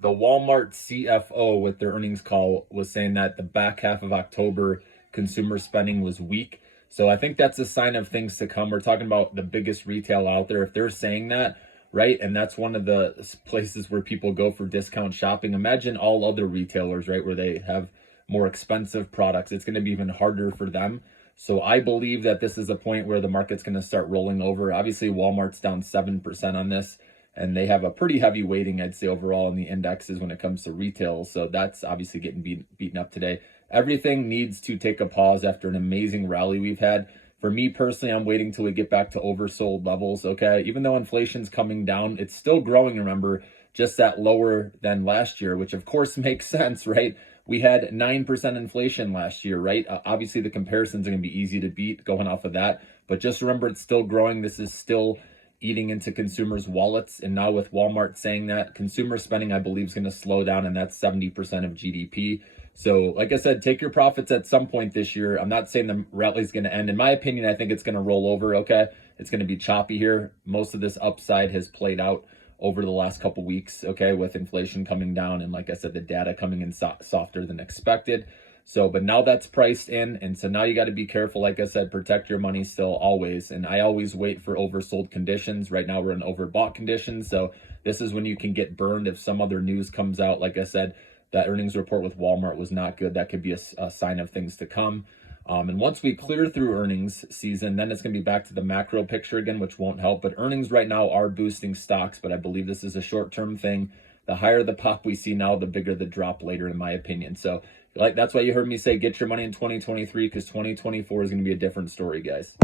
the Walmart CFO with their earnings call was saying that the back half of October consumer spending was weak. So I think that's a sign of things to come. We're talking about the biggest retail out there. If they're saying that, right, and that's one of the places where people go for discount shopping, imagine all other retailers, right, where they have more expensive products. It's going to be even harder for them. So I believe that this is a point where the market's going to start rolling over. Obviously, Walmart's down 7% on this, and they have a pretty heavy weighting, I'd say, overall in the indexes when it comes to retail. So that's obviously getting beaten up today. Everything needs to take a pause after an amazing rally we've had. For me personally, I'm waiting till we get back to oversold levels, okay? Even though inflation's coming down, it's still growing, remember, just at lower than last year, which of course makes sense, right? We had 9% inflation last year, right? Obviously, the comparisons are going to be easy to beat going off of that. But just remember, it's still growing. This is still eating into consumers' wallets. And now with Walmart saying that, consumer spending, I believe, is going to slow down, and that's 70% of GDP. So, like I said, take your profits at some point this year. I'm not saying the rally is going to end. In my opinion, I think it's going to roll over, okay? It's going to be choppy here. Most of this upside has played out over the last couple weeks, okay, with inflation coming down and, like I said, the data coming in softer than expected. So, but now that's priced in, and so now you got to be careful. Like I said, protect your money still always. And I always wait for oversold conditions. Right now we're in overbought conditions, so this is when you can get burned if some other news comes out. Like I said, that earnings report with Walmart was not good. That could be a sign of things to come. And once we clear through earnings season, then it's going to be back to the macro picture again, which won't help. But earnings right now are boosting stocks, but I believe this is a short-term thing. The higher the pop we see now, the bigger the drop later, in my opinion. So, like, that's why you heard me say get your money in 2023, because 2024 is going to be a different story, guys.